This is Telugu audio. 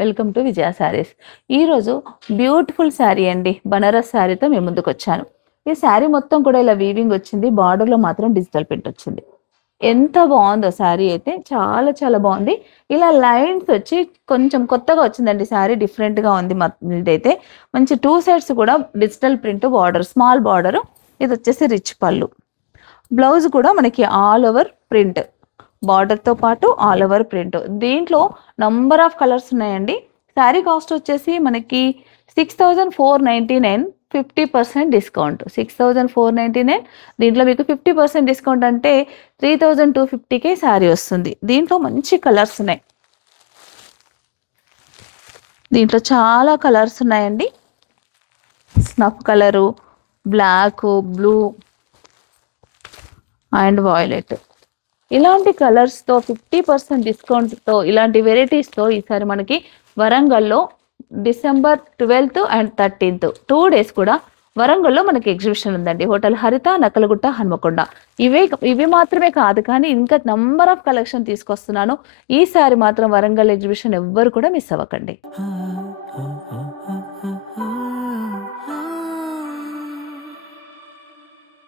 వెల్కమ్ టు విజయ శారీస్. ఈరోజు బ్యూటిఫుల్ శారీ అండి, బనారస్ శారీతో మేము ముందుకు వచ్చాను. ఈ శారీ మొత్తం కూడా ఇలా వీవింగ్ వచ్చింది, బార్డర్లో మాత్రం డిజిటల్ ప్రింట్ వచ్చింది. ఎంత బాగుందో శారీ అయితే, చాలా చాలా బాగుంది. ఇలా లైన్స్ వచ్చి కొంచెం కొత్తగా వచ్చిందండి శారీ, డిఫరెంట్గా ఉంది. ఇదైతే మంచి టూ సైడ్స్ కూడా digital print border, small border. ఇది వచ్చేసి రిచ్ పళ్ళు. బ్లౌజ్ కూడా మనకి ఆల్ ఓవర్ ప్రింట్, బార్డర్తో పాటు ఆల్ ఓవర్ ప్రింట్. దీంట్లో నంబర్ ఆఫ్ కలర్స్ ఉన్నాయండి. శారీ కాస్ట్ వచ్చేసి మనకి 6499, 50% డిస్కౌంట్. 6499, దీంట్లో మీకు 50% డిస్కౌంట్ అంటే 3250కే శారీ వస్తుంది. దీంట్లో మంచి కలర్స్ ఉన్నాయి. దీంట్లో చాలా కలర్స్ ఉన్నాయండి. Snuff colour, black, blue and violet. ఇలాంటి కలర్స్తో 50% డిస్కౌంట్తో, ఇలాంటి వెరైటీస్తో ఈసారి మనకి వరంగల్లో December 12th and 13th 2 days కూడా వరంగల్లో మనకి ఎగ్జిబిషన్ ఉందండి. హోటల్ హరిత, నక్కలగుట్ట, హన్మకొండ. ఇవి మాత్రమే కాదు, కానీ ఇంకా నంబర్ ఆఫ్ కలెక్షన్ తీసుకొస్తున్నాను. ఈసారి మాత్రం వరంగల్ ఎగ్జిబిషన్ ఎవ్వరు కూడా మిస్ అవ్వకండి.